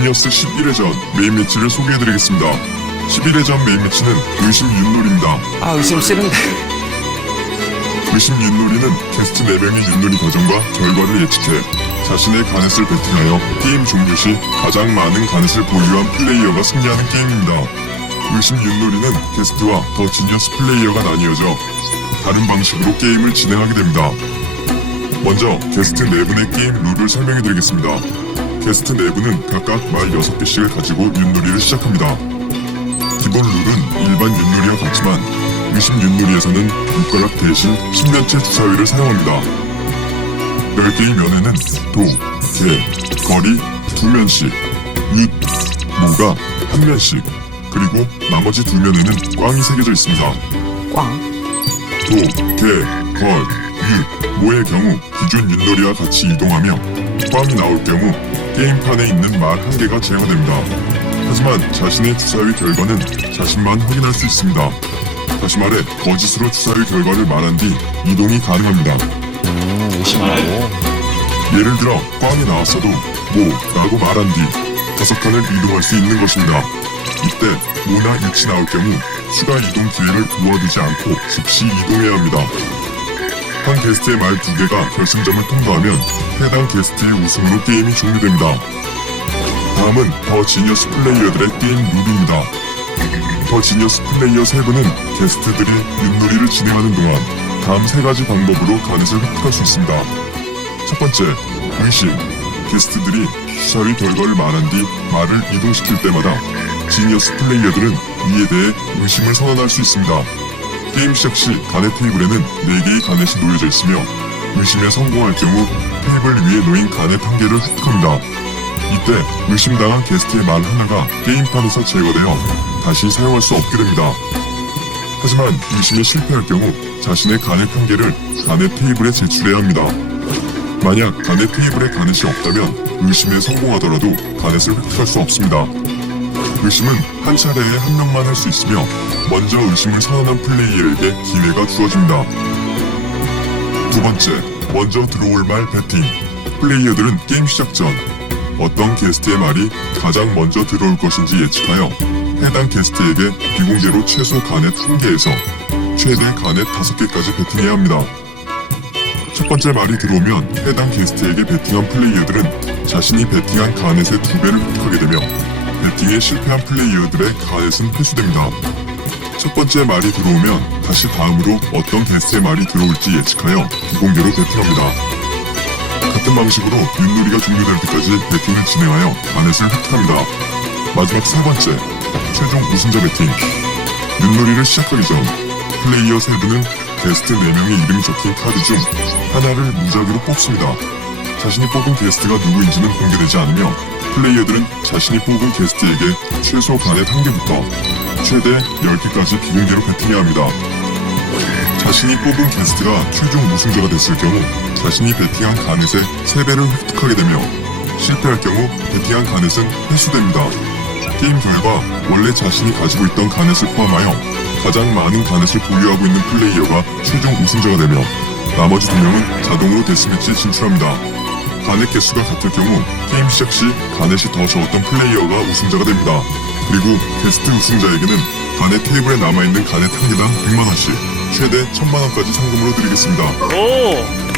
지니어스 11회전 메인 매치를 소개해드리겠습니다. 11회전 메인 매치는 의심 윷놀이입니다. 아, 의심 싫은데. 의심 윷놀이는 게스트 4명의 윷놀이 과정과 결과를 예측해 자신의 가넷을 베팅하여 게임 종료 시 가장 많은 가넷을 보유한 플레이어가 승리하는 게임입니다. 의심 윷놀이는 게스트와 더 지니어스 플레이어가 나뉘어져 다른 방식으로 게임을 진행하게 됩니다. 먼저 게스트 4분의 게임 룰을 설명해드리겠습니다. 게스트 4분은 각각 말 6개씩을 가지고 윷놀이를 시작합니다. 기본 룰은 일반 윷놀이와 같지만 의심 윷놀이에서는 육가락 대신 신면체 주사위를 사용합니다. 10개의 면에는 도, 개, 거리 2면씩, 윷, 모가 1면씩, 그리고 나머지 2면에는 꽝이 새겨져 있습니다. 꽝. 도, 개, 걸, 윷, 모의 경우 기존 윷놀이와 같이 이동하며 꽝이 나올 경우 게임판에 있는 말 1개가 제어됩니다. 하지만 자신의 주사위 결과는 자신만 확인할 수 있습니다. 다시 말해 거짓으로 주사위 결과를 말한 뒤 이동이 가능합니다. 의심하고. 예를 들어 꽝이 나왔어도 모라고 말한 뒤 5칸을 이동할 수 있는 것입니다. 이때 모나 윷이 나올 경우 추가 이동 기회를 두어두지 않고 즉시 이동해야 합니다. 한 게스트의 말 2개가 결승점을 통과하면 해당 게스트의 우승으로 게임이 종료됩니다. 다음은 더 지니어스 플레이어들의 게임 룰입니다. 더 지니어스 플레이어 3분은 게스트들이 윷놀이를 진행하는 동안 다음 3가지 방법으로 가넷을 획득할 수 있습니다. 첫 번째, 의심. 게스트들이 주사위 결과를 말한 뒤 말을 이동시킬 때마다 지니어스 플레이어들은 이에 대해 의심을 선언할 수 있습니다. 게임 시작 시 가넷 테이블에는 4개의 가넷이 놓여져 있으며 의심에 성공할 경우 테이블 위에 놓인 가넷 1개를 획득합니다. 이때 의심당한 게스트의 말 하나가 게임판에서 제거되어 다시 사용할 수 없게 됩니다. 하지만 의심에 실패할 경우 자신의 가넷 1개를 가넷 테이블에 제출해야 합니다. 만약 가넷 테이블에 가넷이 없다면 의심에 성공하더라도 가넷을 획득할 수 없습니다. 의심은 한 차례에 한 명만 할 수 있으며 먼저 의심을 선언한 플레이어에게 기회가 주어집니다. 두 번째, 먼저 들어올 말 배팅. 플레이어들은 게임 시작 전 어떤 게스트의 말이 가장 먼저 들어올 것인지 예측하여 해당 게스트에게 비공개로 최소 가넷 1개에서 최대 가넷 5개까지 베팅해야 합니다. 첫 번째 말이 들어오면 해당 게스트에게 베팅한 플레이어들은 자신이 베팅한 가넷의 2배를 획득하게 되며 베팅에 실패한 플레이어들의 가넷은 회수됩니다. 첫 번째 말이 들어오면 다시 다음으로 어떤 게스트의 말이 들어올지 예측하여 비공개로 베팅합니다. 같은 방식으로 윷놀이가 종료될 때까지 배팅을 진행하여 가넷을 획득합니다. 마지막 3번째, 최종 우승자 배팅. 윷놀이를 시작하기 전 플레이어 3분은 게스트 4명의 이름이 적힌 카드 중 하나를 무작위로 뽑습니다. 자신이 뽑은 게스트가 누구인지는 공개되지 않으며 플레이어들은 자신이 뽑은 게스트에게 최소 가넷 1개부터 최대 10개까지 비공개로 배팅해야 합니다. 자신이 뽑은 게스트가 최종 우승자가 됐을 경우 자신이 베팅한 가넷의 3배를 획득하게 되며 실패할 경우 베팅한 가넷은 회수됩니다. 게임 결과 원래 자신이 가지고 있던 가넷을 포함하여 가장 많은 가넷을 보유하고 있는 플레이어가 최종 우승자가 되며 나머지 2명은 자동으로 데스매치에 진출합니다. 가넷 개수가 같을 경우 게임 시작 시 가넷이 더 적었던 플레이어가 우승자가 됩니다. 그리고 게스트 우승자에게는 가넷 테이블에 남아있는 가넷 1개당 100만원씩 최대 1000만원까지 상금으로 드리겠습니다. 오!